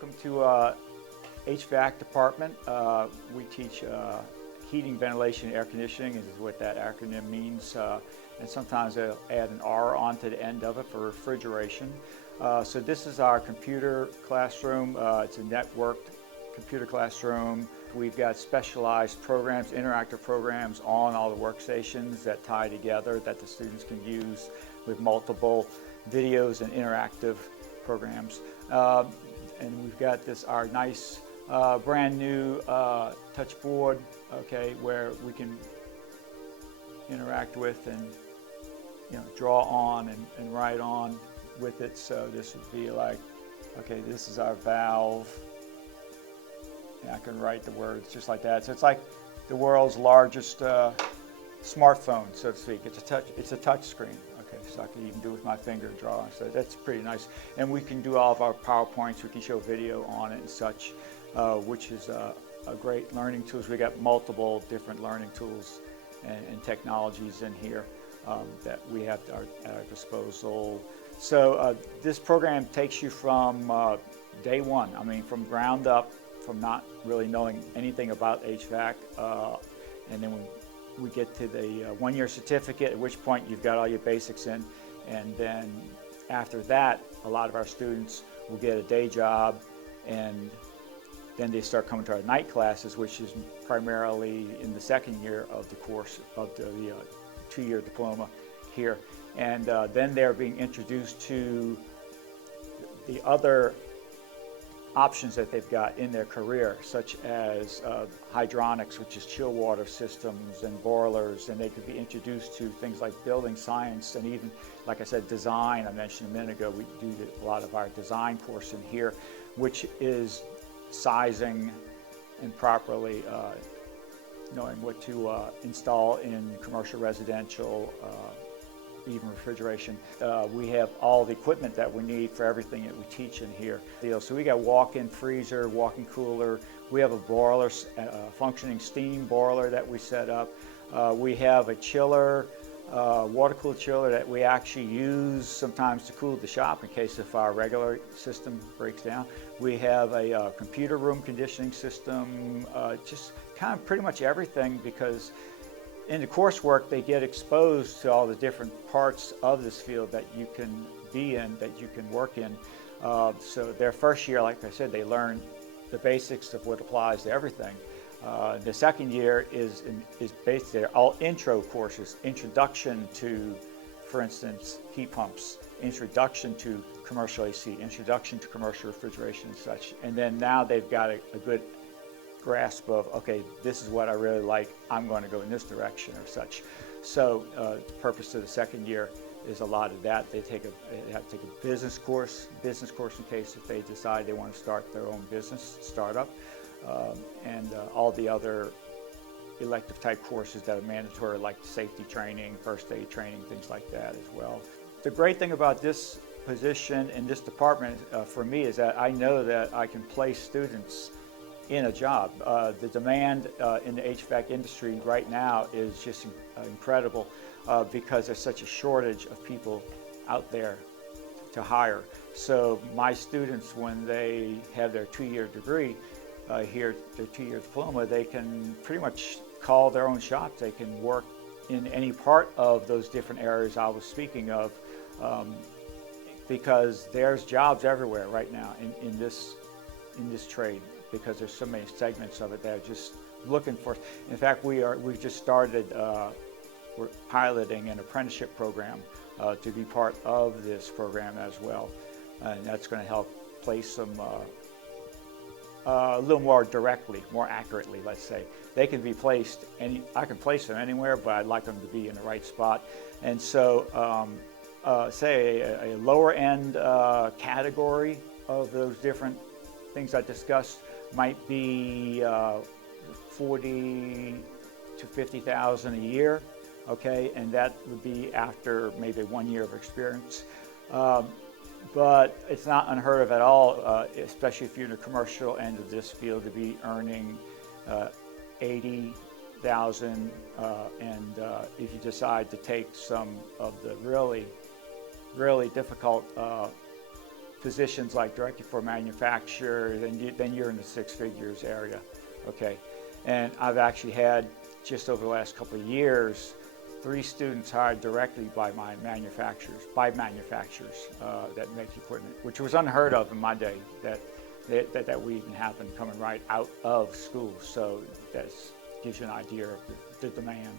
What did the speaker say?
Welcome to HVAC department. We teach heating, ventilation, air conditioning is what that acronym means. And sometimes they'll add an R onto the end of it for refrigeration. So this is our computer classroom. It's a networked computer classroom. We've got specialized programs, interactive programs on all the workstations that tie together that the students can use with multiple videos and interactive programs. And we've got our nice brand new touch board, okay, where we can interact with and draw on and write on with it. So this would be like, okay, this is our valve. And I can write the words just like that. So it's like the world's largest smartphone, so to speak. It's a touch screen. Okay, so I can even do with my finger draw. So that's pretty nice. And we can do all of our PowerPoints. We can show video on it and such, which is a great learning tools. We got multiple different learning tools and technologies in here that we have at our disposal. So this program takes you from day one. I mean, from ground up, from not really knowing anything about HVAC, and then we get to the one-year certificate, at which point you've got all your basics in, and then after that, a lot of our students will get a day job, and then they start coming to our night classes, which is primarily in the second year of the course of the two-year diploma here, and then they're being introduced to the other options that they've got in their career, such as hydronics, which is chill water systems, and boilers, and they could be introduced to things like building science and even, like I said, design. I mentioned a minute ago, we do a lot of our design course in here, which is sizing and properly knowing what to install in commercial, residential, even refrigeration. We have all the equipment that we need for everything that we teach in here. So we got walk-in freezer, walk-in cooler. We have a boiler, functioning steam boiler that we set up. We have a chiller, water-cooled chiller that we actually use sometimes to cool the shop in case if our regular system breaks down. We have a computer room conditioning system, just kind of pretty much everything, because in the coursework, they get exposed to all the different parts of this field that you can be in, that you can work in. So their first year, like I said, they learn the basics of what applies to everything. The second year is basically all intro courses, introduction to, for instance, heat pumps, introduction to commercial AC, introduction to commercial refrigeration and such. And then now they've got a good grasp of, okay, this is what I really like, I'm going to go in this direction or such. So the purpose of the second year is a lot of that. They have to take a business course in case if they decide they want to start their own business, startup, and all the other elective type courses that are mandatory, like safety training, first aid training, things like that as well. The great thing about this position in this department for me is that I know that I can place students in a job. The demand in the HVAC industry right now is just incredible because there's such a shortage of people out there to hire. So my students, when they have their two-year degree here, their two-year diploma, they can pretty much call their own shops. They can work in any part of those different areas I was speaking of, because there's jobs everywhere right now in this trade, because there's so many segments of it that are just looking for. In fact, we've just started, we're piloting an apprenticeship program to be part of this program as well. And that's going to help place them a little more directly, more accurately, let's say. They can be placed, I can place them anywhere, but I'd like them to be in the right spot. And so, say a lower end category of those different things I discussed might be 40 to 50,000 a year, okay, and that would be after maybe 1 year of experience. But it's not unheard of at all, especially if you're in the commercial end of this field, to be earning 80,000, and if you decide to take some of the really difficult positions like director for manufacture, then you're in the six figures area, okay? And I've actually had, just over the last couple of years, 3 students hired directly by manufacturers that make equipment, which was unheard of in my day, that would even happen coming right out of school. So that gives you an idea of the demand.